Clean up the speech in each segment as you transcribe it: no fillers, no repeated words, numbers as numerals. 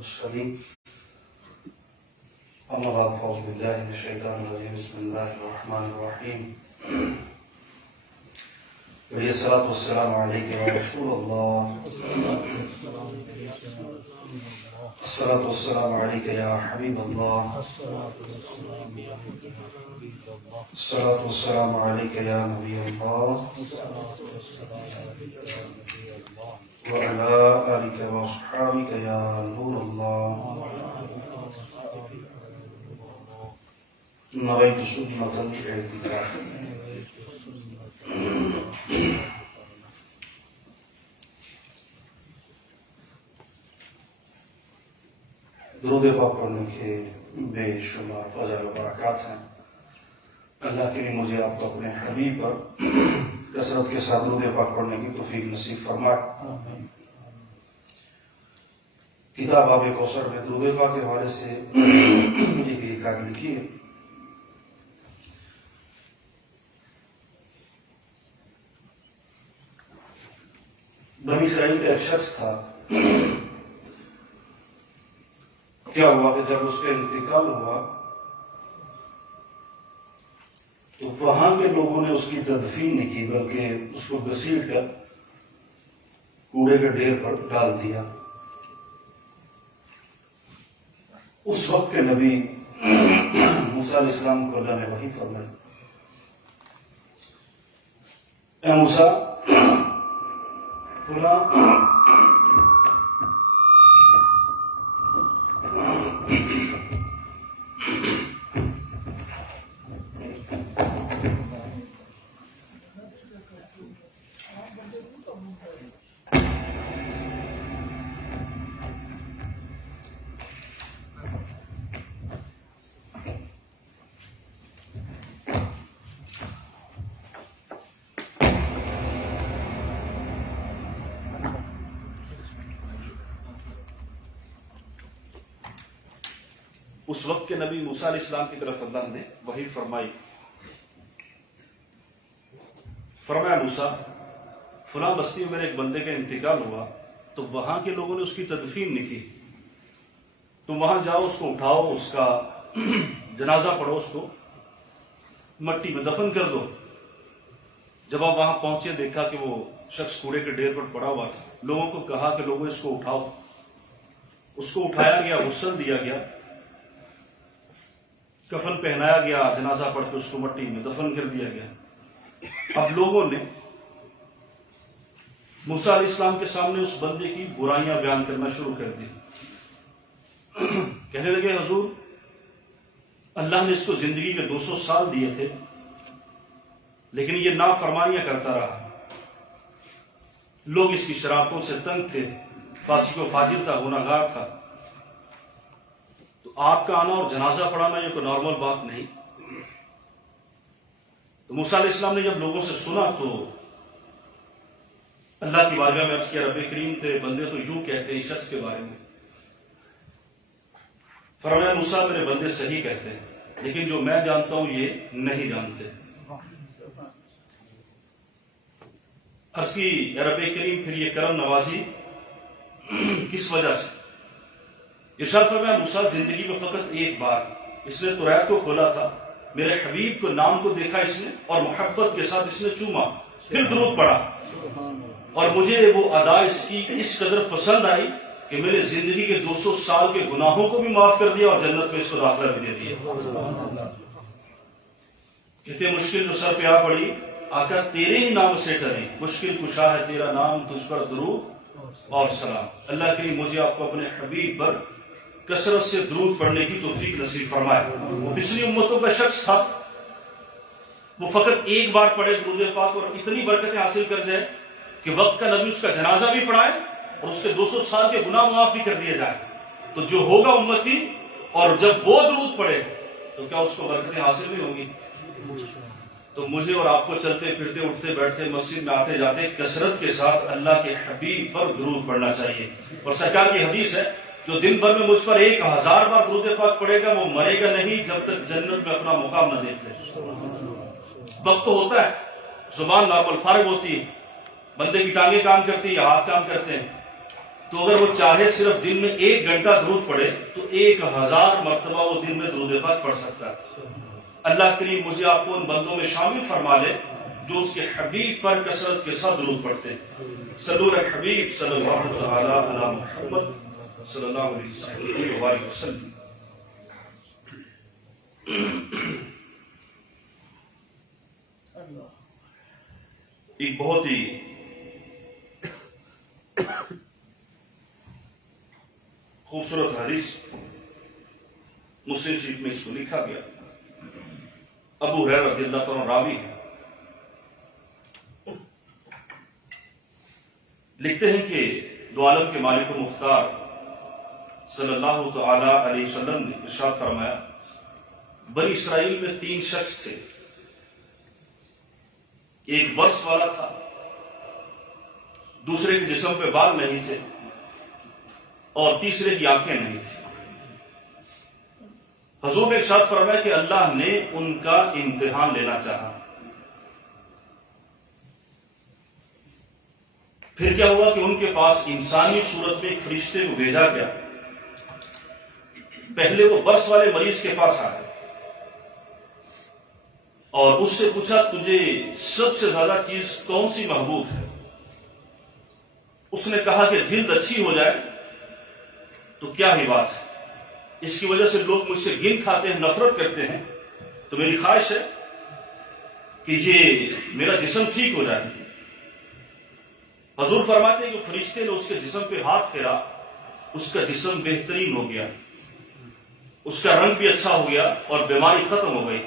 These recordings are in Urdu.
المرسلين أما بعد فأعوذ بالله من الشيطان الرجيم بسم الله الرحمن الرحيم والصلاة والسلام عليك يا رسول الله الصلاة والسلام عليك يا حبيب الله الصلاة والسلام عليك يا نبي الله وعلى آلك وأصحابك يا نور الله نويت سنة الاعتكاف. درود پاک پڑھنے کے بے شمار فضائل و برکات ہیں. اللہ کے لیے مجھے آپ کو اپنے حبیب پر کثرت کے ساتھ درود پاک پڑھنے کی توفیق نصیب فرمائے. کتاب آب کوثر میں درود پاک کے حوالے سے ایک حکایت لکھی ہے. بنی اسرائیل کا ایک شخص تھا. کیا ہوا کہ جب اس کا انتقال ہوا تو وہاں کے لوگوں نے اس کی تدفین نہیں کی بلکہ اس کو گھسیٹ کر کوڑے کے ڈھیر پر ڈال دیا. اس وقت کے نبی موسیٰ علیہ السلام کو اللہ نے وحی فرمائی، اے موسیٰ فلاں اس وقت کے نبی موسیٰ علیہ السلام کی طرف اللہ نے وحی فرمائی، فرمایا موسیٰ فلاں بستی میں میرے ایک بندے کا انتقال ہوا تو وہاں کے لوگوں نے اس کی تدفین نہیں کی. تم وہاں جاؤ، اس کو اٹھاؤ، اس کا جنازہ پڑھو، اس کو مٹی میں دفن کر دو. جب آپ وہاں پہنچے دیکھا کہ وہ شخص کوڑے کے ڈھیر پر پڑا ہوا تھا. لوگوں کو کہا کہ لوگوں اس کو اٹھاؤ. اس کو اٹھایا گیا، غسل دیا گیا، کفن پہنایا گیا، جنازہ پڑھ کے اس کو مٹی میں دفن کر دیا گیا. اب لوگوں نے موسیٰ علیہ السلام کے سامنے اس بندے کی برائیاں بیان کرنا شروع کر دی. کہنے لگے حضور اللہ نے اس کو زندگی کے 200 سال دیے تھے لیکن یہ نافرمانیاں کرتا رہا. لوگ اس کی شرارتوں سے تنگ تھے، فاسق و فاجر تھا، گناہگار تھا. تو آپ کا آنا اور جنازہ پڑھانا یہ کوئی نارمل بات نہیں. تو موسیٰ علیہ السلام نے جب لوگوں سے سنا تو اللہ کی بارگاہ میں عرض کیا، رب کریم تھے بندے تو یوں کہتے ہیں اس شخص کے بارے میں. فرمایا موسیٰ میرے بندے صحیح کہتے ہیں لیکن جو میں جانتا ہوں یہ نہیں جانتے. عرض کی رب کریم پھر یہ کرم نوازی کس وجہ سے؟ ارشاد فرمایا موسیٰ زندگی میں فقط ایک بار اس نے تورات کو کھولا تھا، میرے حبیب کو نام کو دیکھا اس نے اور محبت کے ساتھ اس نے چوما، پھر درود پڑھا اور مجھے وہ ادا اس کی اس قدر پسند آئی کہ میں نے زندگی کے 200 سال کے گناہوں کو بھی معاف کر دیا اور جنت میں اس کو داخلہ بھی دے دیا. کتنے مشکل جو سر پہ آ پڑی، آقا تیرے ہی نام سے ٹری، مشکل کشا ہے تیرا نام، تجھ پر درود اور سلام. اللہ کے لیے مجھے آپ کو اپنے حبیب پر کثرت سے درود پڑھنے کی توفیق نصیب فرمائے. وہ پچھلی امتوں کا شخص تھا، وہ فقط ایک بار پڑھے درود پاک اور اتنی برکتیں حاصل کر جائے کہ وقت کا نبی اس کا جنازہ بھی پڑھائے اور اس کے 200 سال کے گناہ معاف بھی کر دیے جائے. تو جو ہوگا امتی اور جب وہ درود پڑھے تو کیا اس کو برکتیں حاصل نہیں ہوگی؟ تو مجھے اور آپ کو چلتے پھرتے اٹھتے بیٹھتے مسجد میں آتے جاتے کثرت کے ساتھ اللہ کے حبیب پر درود پڑھنا چاہیے. اور سرکار کی حدیث ہے جو دن بھر میں مجھ پر 1000 بار درود پاک پڑھے گا وہ مرے گا نہیں جب تک جنت میں اپنا مقام نہ دیکھ لے. وقت تو ہوتا ہے، زبان نارمل فارغ ہوتی ہے، بندے کی ٹانگیں کام کرتی ہے، ہاتھ کام کرتے ہیں، تو اگر وہ چاہے صرف دن میں 1 گھنٹہ درود پڑھے تو 1000 مرتبہ وہ دن میں درود پاک پڑھ سکتا ہے۔ اللہ کریم مجھے آپ کو ان بندوں میں شامل فرما لے جو اس کے حبیب پر کثرت کے ساتھ درود پڑھتے ہیں۔ صلو علی الحبیب صلی اللہ تعالی علی محمد صلی اللہ علیہ وسلم۔ ایک بہت ہی خوبصورت حدیث مسلم شریف میں اس کو لکھا گیا۔ ابو ہریرہ رضی اللہ تعالیٰ راوی ہے، لکھتے ہیں کہ دو عالم کے مالک و مختار صلی اللہ تعالی علیہ وسلم نے ارشاد فرمایا، بنی اسرائیل میں 3 شخص تھے، ایک برس والا تھا، دوسرے کے جسم پہ بال نہیں تھے اور تیسرے کی آنکھیں نہیں تھی۔ حضور نے ارشاد فرمایا کہ اللہ نے ان کا امتحان لینا چاہا۔ پھر کیا ہوا کہ ان کے پاس انسانی صورت میں ایک فرشتے کو بھیجا گیا۔ پہلے وہ برس والے مریض کے پاس آئے اور اس سے پوچھا، تجھے سب سے زیادہ چیز کون سی محبوب ہے؟ اس نے کہا کہ جلد اچھی ہو جائے تو کیا ہی بات ہے، اس کی وجہ سے لوگ مجھ سے گن کھاتے ہیں، نفرت کرتے ہیں، تو میری خواہش ہے کہ یہ میرا جسم ٹھیک ہو جائے۔ حضور فرماتے ہیں کہ فرشتے نے اس کے جسم پہ ہاتھ پھیرا، اس کا جسم بہترین ہو گیا، اس کا رنگ بھی اچھا ہو گیا اور بیماری ختم ہو گئی۔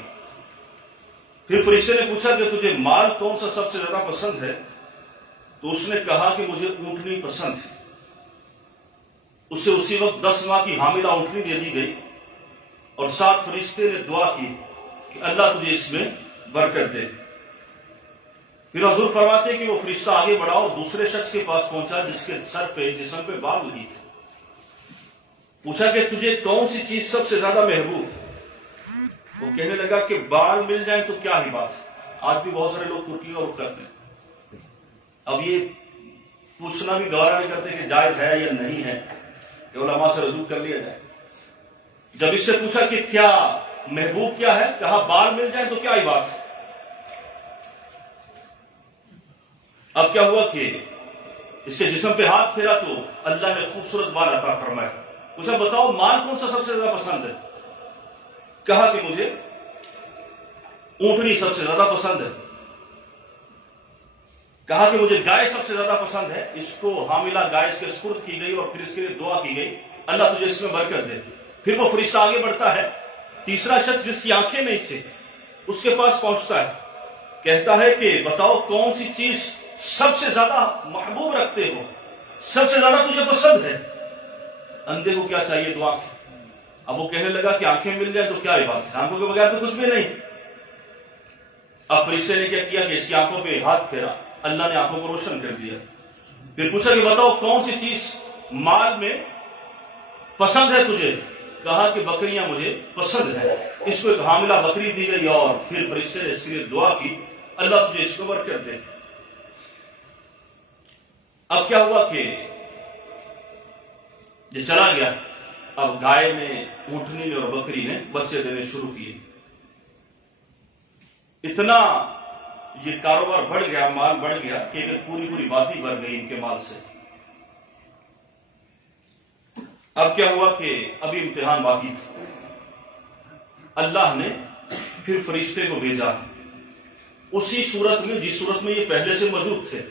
پھر فرشتے نے پوچھا کہ تجھے مال کون سا سب سے زیادہ پسند ہے؟ تو اس نے کہا کہ مجھے اونٹنی پسند ہے۔ اسے اسی وقت 10 ماہ کی حاملہ اونٹنی دے دی گئی اور ساتھ فرشتے نے دعا کی کہ اللہ تجھے اس میں برکت دے۔ پھر حضور فرماتے ہیں کہ وہ فرشتہ آگے بڑھا اور دوسرے شخص کے پاس پہنچا جس کے سر پہ جسم پہ بال نہیں تھے۔ پوچھا کہ تجھے کون سی چیز سب سے زیادہ محبوب ہے؟ وہ کہنے لگا کہ بال مل جائیں تو کیا ہی بات ہے۔ آج بھی بہت سارے لوگ ترکی کا رخ کرتے ہیں۔ اب یہ پوچھنا بھی گوارا نہیں کرتے کہ جائز ہے یا نہیں ہے، کہ علماء سے رجوع کر لیا جائے۔ جب اس سے پوچھا کہ کیا محبوب کیا ہے، کہا بال مل جائیں تو کیا ہی بات ہے۔ اب کیا ہوا کہ اس کے جسم پہ ہاتھ پھیرا تو اللہ نے خوبصورت بال عطا فرمایا۔ پوچھا بتاؤ مال کون سا سب سے زیادہ پسند ہے؟ کہا کہ مجھے اونٹنی سب سے زیادہ پسند ہے۔ کہا کہ مجھے گائے سب سے زیادہ پسند ہے۔ اس کو حاملہ گائے اس کے سپرد کی گئی اور پھر اس کے لیے دعا کی گئی، اللہ تجھے اس میں برکت دے۔ پھر وہ فرشتہ آگے بڑھتا ہے، تیسرا شخص جس کی آنکھیں نہیں تھے اس کے پاس پہنچتا ہے، کہتا ہے کہ بتاؤ کون سی چیز سب سے زیادہ محبوب رکھتے ہو، سب سے زیادہ تجھے پسند ہے؟ اندھے کو کیا چاہیے؟ دعا کی۔ اب وہ کہنے لگا کہ آنکھیں مل جائیں تو کیا ہی بات ہے، آنکھوں کے بغیر تو کچھ بھی نہیں۔ اب فرشتے نے کیا کیا کہ اس کی آنکھوں پہ ہاتھ پھیرا، اللہ نے آنکھوں کو روشن کر دیا۔ پھر پوچھا کہ بتاؤ کون سی چیز مال میں پسند ہے تجھے؟ کہا کہ بکریاں مجھے پسند ہے۔ اس کو ایک حاملہ بکری دی گئی اور پھر فرشتے نے اس کے لیے دعا کی، اللہ تجھے اس کو برکت دے۔ اب کیا ہوا کہ یہ چلا گیا۔ اب گائے نے، اونٹنی نے اور بکری نے بچے دینے شروع کیے۔ اتنا یہ کاروبار بڑھ گیا، مال بڑھ گیا کہ پوری وادی بھر گئی ان کے مال سے۔ اب کیا ہوا کہ ابھی امتحان باقی تھا۔ اللہ نے پھر فرشتے کو بھیجا اسی صورت میں جس صورت میں یہ پہلے سے موجود تھے،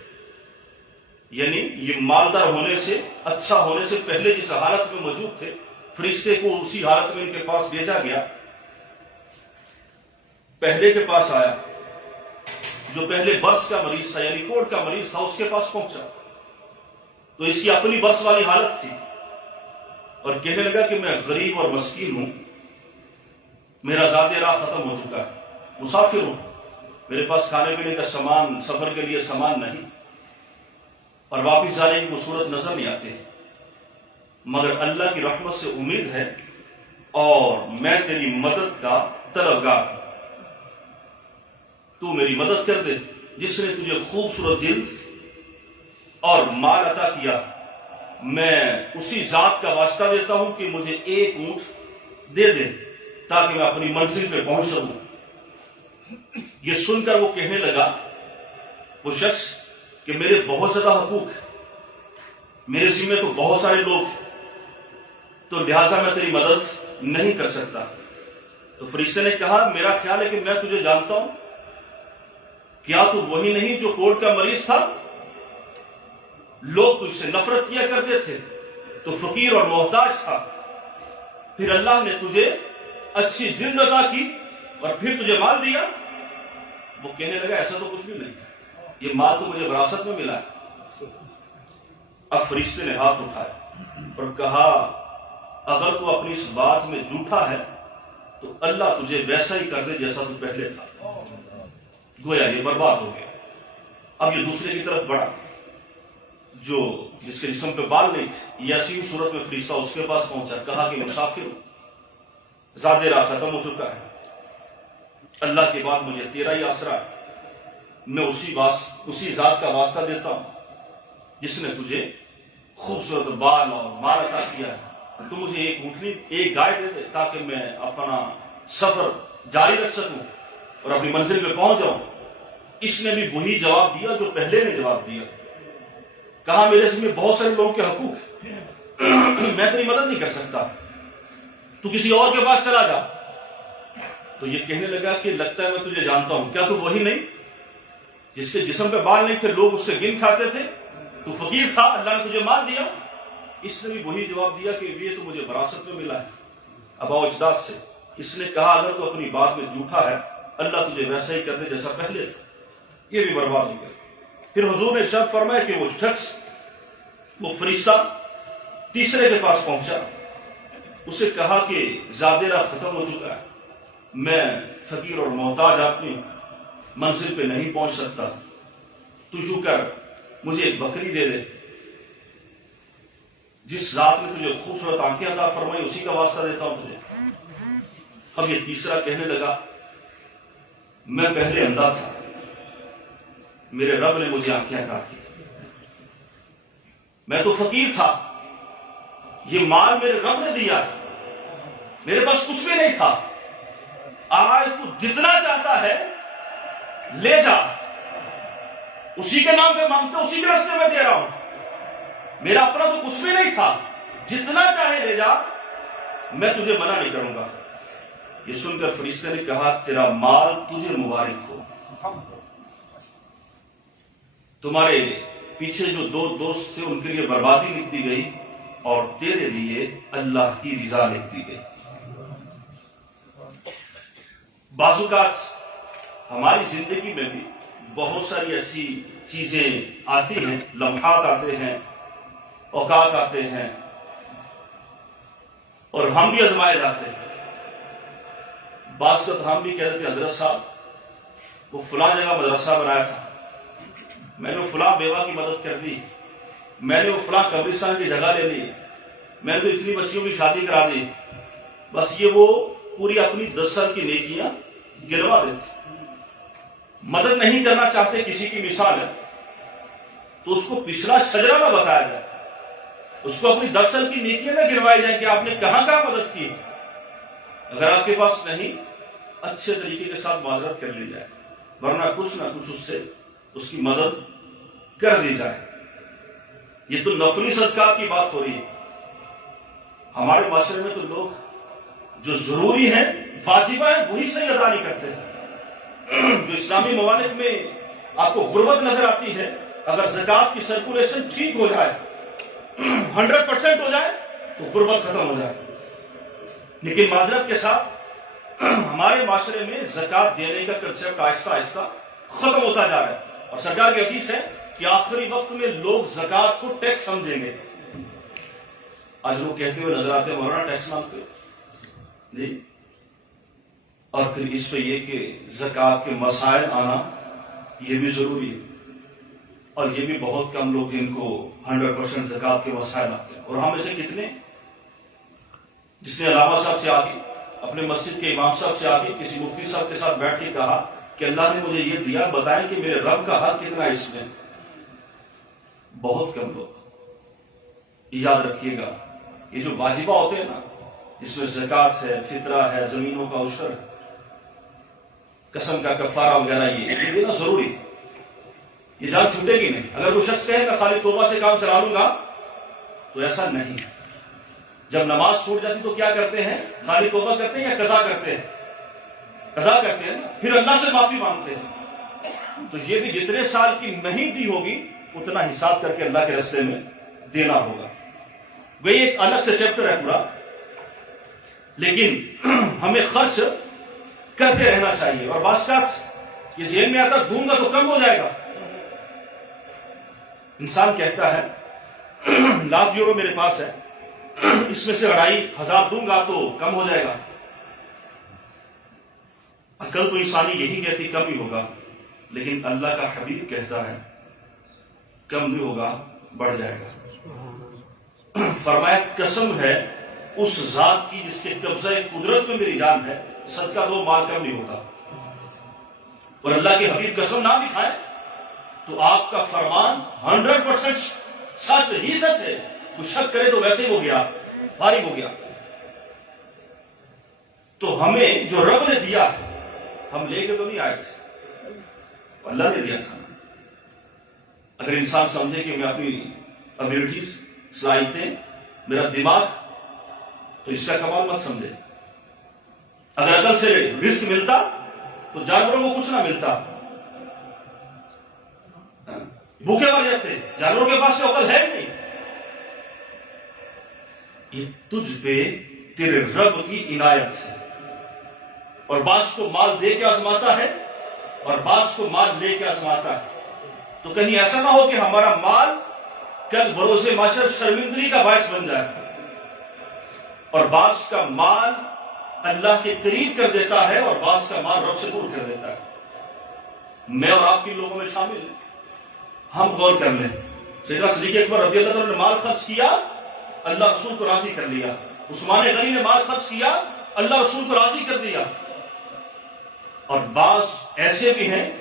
یعنی یہ مالدار ہونے سے، اچھا ہونے سے پہلے جس حالت میں موجود تھے، فرشتے کو اسی حالت میں ان کے پاس بھیجا گیا۔ پہلے کے پاس آیا، جو پہلے برس کا مریض تھا یعنی کوڑ کا مریض تھا، اس کے پاس پہنچا تو اس کی اپنی برس والی حالت تھی اور کہنے لگا کہ میں غریب اور مسکین ہوں، میرا ذات راہ ختم ہو چکا ہے، مسافر ہوں، میرے پاس کھانے پینے کا سامان، سفر کے لیے سامان نہیں، اور واپس جانے کی کوئی صورت نظر نہیں آتی، مگر اللہ کی رحمت سے امید ہے اور میں تیری مدد کا طلبگار ہوں، تو میری مدد کر دے۔ جس نے تجھے خوبصورت جلد اور مال عطا کیا، میں اسی ذات کا واسطہ دیتا ہوں کہ مجھے ایک اونٹ دے دے تاکہ میں اپنی منزل پہ پہنچ سکوں۔ یہ سن کر وہ کہنے لگا وہ شخص کہ میرے بہت زیادہ حقوق ہیں، میرے ذمہ تو بہت سارے لوگ ہیں، تو لہٰذا میں تیری مدد نہیں کر سکتا۔ تو فرشتے نے کہا میرا خیال ہے کہ میں تجھے جانتا ہوں، کیا تو وہی نہیں جو کوڑ کا مریض تھا؟ لوگ تجھ سے نفرت کیا کرتے تھے، تو فقیر اور محتاج تھا، پھر اللہ نے تجھے اچھی جلد عطا کی اور پھر تجھے مال دیا۔ وہ کہنے لگا ایسا تو کچھ بھی نہیں، یہ مال تو مجھے وراثت میں ملا ہے۔ اب فرشتے نے ہاتھ اٹھایا اور کہا اگر تو اپنی اس بات میں جھوٹا ہے تو اللہ تجھے ویسا ہی کر دے جیسا تو پہلے تھا۔ گویا یہ برباد ہو گیا۔ اب یہ دوسرے کی طرف بڑھا جو جس کے جسم پہ بال نہیں تھے، یہ اسی صورت میں فرشتہ اس کے پاس پہنچا، کہا کہ مسافر ہوں، زاد راہ ختم ہو چکا ہے، اللہ کے بعد مجھے تیرا ہی آسرا ہے، میں اسی ذات کا واسطہ دیتا ہوں جس نے تجھے خوبصورت بال اور مال عطا کیا ہے، تو مجھے ایک اونٹنی ایک گائے دے دے تاکہ میں اپنا سفر جاری رکھ سکوں اور اپنی منزل پہ پہنچ جاؤں۔ اس نے بھی وہی جواب دیا جو پہلے نے جواب دیا، کہا میرے ذمہ بہت سارے لوگوں کے حقوق ہیں، میں تیری مدد نہیں کر سکتا، تو کسی اور کے پاس چلا جا۔ تو یہ کہنے لگا کہ لگتا ہے میں تجھے جانتا ہوں، کیا تو وہی نہیں جس کے جسم پہ بال نہیں تھے، لوگ اس سے گن کھاتے تھے، تو فقیر تھا، اللہ نے تجھے مال دیا؟ اس نے بھی وہی جواب دیا کہ یہ تو مجھے وراثت میں ملا ہے، اباء و اجداد سے۔ اس نے کہا اگر تو اپنی بات میں جھوٹا ہے اللہ تجھے ویسا ہی کر دے جیسا پہلے تھا۔ یہ بھی برباد ہو گیا۔ پھر حضور نے ارشاد فرمایا کہ وہ شخص، وہ فرشتہ تیسرے کے پاس پہنچا، اسے کہا کہ زادیرہ ختم ہو چکا ہے، میں فقیر اور محتاج اپنی منزل پہ نہیں پہنچ سکتا، تو یوں کر مجھے ایک بکری دے دے، جس ذات نے تجھے خوبصورت آنکھیں عطا فرمائی اسی کا واسطہ دیتا ہوں تجھے۔ اب یہ تیسرا کہنے لگا میں پہلے اندھا تھا، میرے رب نے مجھے آنکھیں عطا کی، میں تو فقیر تھا، یہ مال میرے رب نے دیا، میرے پاس کچھ بھی نہیں تھا، آج تو جتنا چاہتا ہے لے جا، اسی کے نام پہ مانگتے اسی کے راستے میں دے رہا ہوں، میرا اپنا تو کچھ بھی نہیں تھا، جتنا چاہے لے جا، میں تجھے منع نہیں کروں گا۔ یہ سن کر فرشتے نے کہا تیرا مال تجھے مبارک ہو، تمہارے پیچھے جو دو دوست تھے ان کے لیے بربادی لکھ دی گئی اور تیرے لیے اللہ کی رضا لکھ دی گئی۔ بعض اوقات ہماری زندگی میں بھی بہت ساری ایسی چیزیں آتی ہیں، لمحات آتے ہیں، اوقات آتے ہیں، اور ہم بھی آزمائے جاتے ہیں۔ بعض وقت ہم بھی کہتے تھے حضرت صاحب وہ فلاں جگہ مدرسہ بنایا تھا، میں نے فلاں بیوہ کی مدد کر دی، میں نے وہ فلاں قبرستان کی جگہ لے لی، میں نے تو اتنی بچیوں کی شادی کرا دی، بس یہ وہ پوری اپنی 10 سال کی نیکیاں گنوا دیتے، مدد نہیں کرنا چاہتے۔ کسی کی مثال ہے تو اس کو پچھلا شجرہ نہ بتایا جائے، اس کو اپنی 10 سال کی نیکیاں نہ گنوائی جائیں کہ آپ نے کہاں کہاں مدد کی۔ اگر آپ کے پاس نہیں، اچھے طریقے کے ساتھ معذرت کر لی جائے، ورنہ کچھ نہ کچھ اس سے اس کی مدد کر دی جائے۔ یہ تو نفلی صدقات کی بات ہو رہی ہے۔ ہمارے معاشرے میں تو لوگ جو ضروری ہیں، واجبہ ہیں، وہی صحیح ادا نہیں کرتے ہیں۔ جو اسلامی ممالک میں آپ کو غربت نظر آتی ہے، اگر زکوٰۃ کی سرکولیشن ٹھیک ہو جائے، 100% ہو جائے تو غربت ختم ہو جائے۔ لیکن معذرت کے ساتھ ہمارے معاشرے میں زکوٰۃ دینے کا کنسیپٹ آہستہ آہستہ ختم ہوتا جا رہا ہے، اور سرکار کی حدیث ہے کہ آخری وقت میں لوگ زکوٰۃ کو ٹیکس سمجھیں گے۔ آج لوگ کہتے ہوئے نظر آتے ہیں مولانا ٹیکس مانگتے ہو جی، اور پھر اس پہ یہ کہ زکوٰۃ کے مسائل آنا یہ بھی ضروری ہے، اور یہ بھی بہت کم لوگ جن کو 100% زکوٰۃ کے مسائل آتے ہیں۔ اور ہم میں سے کتنے جس نے علامہ صاحب سے آگے، اپنے مسجد کے امام صاحب سے آگے، کسی مفتی صاحب کے ساتھ بیٹھ کے کہا کہ اللہ نے مجھے یہ دیا، بتائیں کہ میرے رب کا حق کتنا ہے اس میں؟ بہت کم لوگ۔ یاد رکھیے گا یہ جو واجبہ ہوتے ہیں نا، اس میں زکوٰۃ ہے، فطرہ ہے، زمینوں کا عشر، قسم کا کفارہ وغیرہ، یہ دینا ضروری ہے، یہ جان چھوٹے گی نہیں۔ اگر وہ شخص کہے گا خالی توبہ سے کام چلا لوں گا تو ایسا نہیں۔ جب نماز چھوٹ جاتی تو کیا کرتے ہیں؟ خالی توبہ کرتے ہیں یا قضا کرتے ہیں؟ قضا کرتے ہیں نا، پھر اللہ سے معافی مانگتے ہیں۔ تو یہ بھی جتنے سال کی نہیں دی ہوگی اتنا حساب کر کے اللہ کے راستے میں دینا ہوگا۔ وہی ایک الگ سے چیپٹر ہے پورا، لیکن ہمیں خرچ کرتے رہنا چاہیے۔ اور بعض کا یہ ذہن میں آتا دوں گا تو کم ہو جائے گا۔ انسان کہتا ہے 1,00,000 یورو میرے پاس ہے، اس میں سے 2,500 دوں گا تو کم ہو جائے گا۔ عقل تو انسانی یہی کہتی کم ہی ہوگا، لیکن اللہ کا حبیب کہتا ہے کم نہیں ہوگا، بڑھ جائے گا۔ فرمایا قسم ہے اس ذات کی جس کے قبضہ قدرت میں میری جان ہے، صدقہ دو مال کم نہیں ہوتا۔ اور اللہ کے حبیب قسم نہ بھی کھائے تو آپ کا فرمان 100% سچ ہی سچ ہے۔ کوئی شک کرے تو ویسے ہی ہو گیا، فارغ ہو گیا۔ تو ہمیں جو رب نے دیا ہم لے کے تو نہیں آئے تھے، اللہ نے دیا تھا۔ اگر انسان سمجھے کہ میں اپنی ابیلٹیز، صلاحیتیں، میرا دماغ، تو اس کا کمال مت سمجھے۔ اگر عقل سے رزق ملتا تو جانوروں کو کچھ نہ ملتا، بھوکے مر جاتے۔ جانوروں کے پاس عقل ہے نہیں۔ یہ تجھ پہ تیرے رب کی عنایت ہے، اور بعض کو مال دے کے آزماتا ہے اور بعض کو مال لے کے آزماتا ہے۔ تو کہیں ایسا نہ ہو کہ ہمارا مال کل بروز معاشر شرمندگی کا باعث بن جائے۔ اور بعض کا مال اللہ کے قریب کر دیتا ہے اور بعض کا مال رب سے دور کر دیتا ہے۔ میں اور آپ کے لوگوں میں شامل ہیں۔ ہم غور کر لیں، سیدنا صدیق اکبر رضی اللہ عنہ نے مال خرچ کیا، اللہ رسول کو راضی کر لیا۔ عثمان غنی نے مال خرچ کیا، اللہ رسول کو راضی کر دیا۔ اور بعض ایسے بھی ہیں،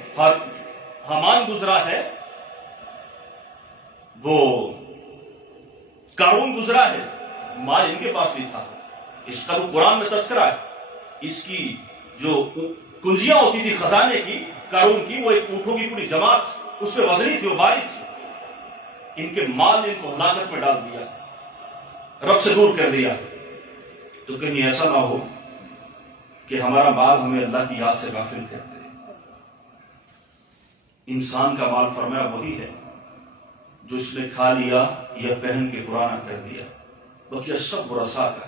حامان گزرا ہے، وہ قارون گزرا ہے، مال ان کے پاس بھی تھا۔ اس کا تو قرآن میں تذکرہ ہے۔ اس کی جو کنجیاں ہوتی تھی خزانے کی، قارون کی، وہ ایک اونٹوں کی پوری جماعت اس پہ وزنی تھی، وہ باری تھی۔ ان کے مال نے ان کو ہلاکت میں ڈال دیا، رب سے دور کر دیا۔ تو کہیں ایسا نہ ہو کہ ہمارا مال ہمیں اللہ کی یاد سے غافل کر دے۔ انسان کا مال فرمایا وہی ہے جو اس نے کھا لیا یا پہن کے پرانا کر دیا، بقیہ سب ورثاء کا۔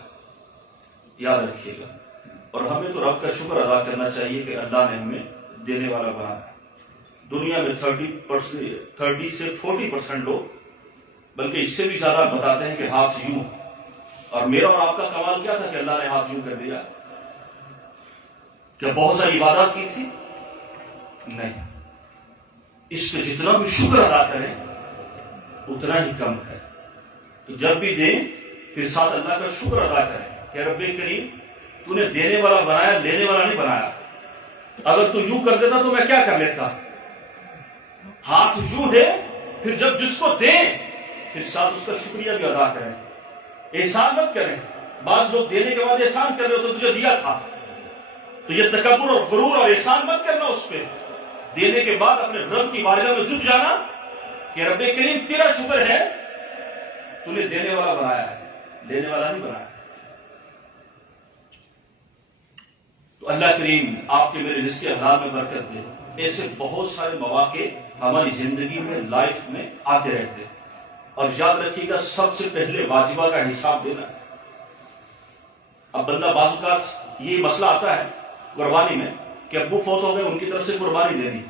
یاد رکھیے گا۔ اور ہمیں تو رب کا شکر ادا کرنا چاہیے کہ اللہ نے ہمیں دینے والا بنایا ہے۔ دنیا میں 30 سے 40% لوگ، بلکہ اس سے بھی زیادہ بتاتے ہیں کہ ہاتھ یوں۔ اور میرا اور آپ کا کمال کیا تھا کہ اللہ نے ہاتھ یوں کر دیا؟ کیا بہت ساری عبادات کی تھی؟ نہیں۔ اس پہ جتنا بھی شکر ادا کریں اتنا ہی کم ہے۔ تو جب بھی دیں پھر ساتھ اللہ کا شکر ادا کریں کہ رب کریم تو نے دینے والا بنایا، لینے والا نہیں بنایا۔ اگر تو یوں کر دیتا تو میں کیا کر لیتا؟ ہاتھ یوں ہے، پھر جب جس کو دیں پھر ساتھ اس کا شکریہ بھی ادا کریں۔ احسان مت کریں۔ بعض لوگ دینے کے بعد احسان کر رہے ہو تو تجھے دیا تھا، تو یہ تکبر اور غرور اور احسان مت کرنا اس پہ۔ دینے کے بعد اپنے رب کی بارگاہ میں جھک جانا کہ رب کریم تیرا شکر ہے، تو نے دینے والا بنایا ہے، لینے والا نہیں بنایا۔ تو اللہ کریم آپ کے میرے رزق حلال میں برکت دے۔ ایسے بہت سارے مواقع ہماری زندگی میں، لائف میں آتے رہتے ہیں۔ اور یاد رکھیے گا سب سے پہلے واجبہ کا حساب دینا۔ اب بندہ بعض اوقات یہ مسئلہ آتا ہے قربانی میں کہ ابو فوت ہو گئے، ان کی طرف سے قربانی دینی،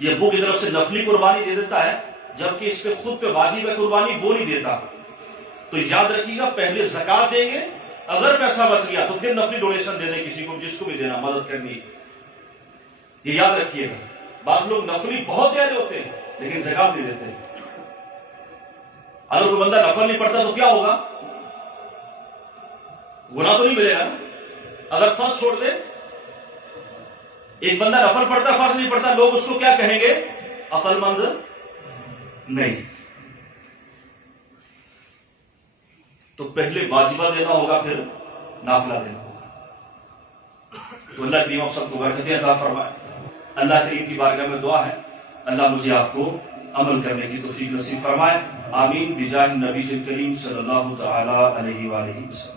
یہ ابو کی طرف سے نفلی قربانی دے دیتا ہے، جبکہ اس پہ خود پہ واجب ہے قربانی، وہ نہیں دیتا۔ تو یاد رکھیے گا پہلے زکات دیں گے، اگر پیسہ بچ گیا تو پھر نفلی ڈونیشن دے دیں کسی کو، جس کو بھی دینا، مدد کرنی ہے۔ یہ یاد رکھیے گا۔ بعض لوگ نفلی بہت دے رہے ہوتے ہیں لیکن زکات نہیں دیتے۔ اگر کوئی بندہ نفل نہیں پڑتا تو کیا ہوگا؟ گناہ تو نہیں ملے گا نا۔ اگر فرض چھوڑ دے، ایک بندہ نفل پڑتا فرض نہیں پڑتا، لوگ اس کو کیا کہیں گے؟ عقل مند نہیں۔ تو پہلے واجبہ دینا ہوگا، پھر نافلہ دینا ہوگا۔ تو اللہ کریم آپ سب کو برکتیں عطا فرمائے۔ اللہ کریم کی بارگاہ میں دعا ہے اللہ مجھے آپ کو عمل کرنے کی توفیق نصیب فرمائے، آمین بجاہ النبی کریم صلی اللہ تعالی علیہ وآلہ وسلم۔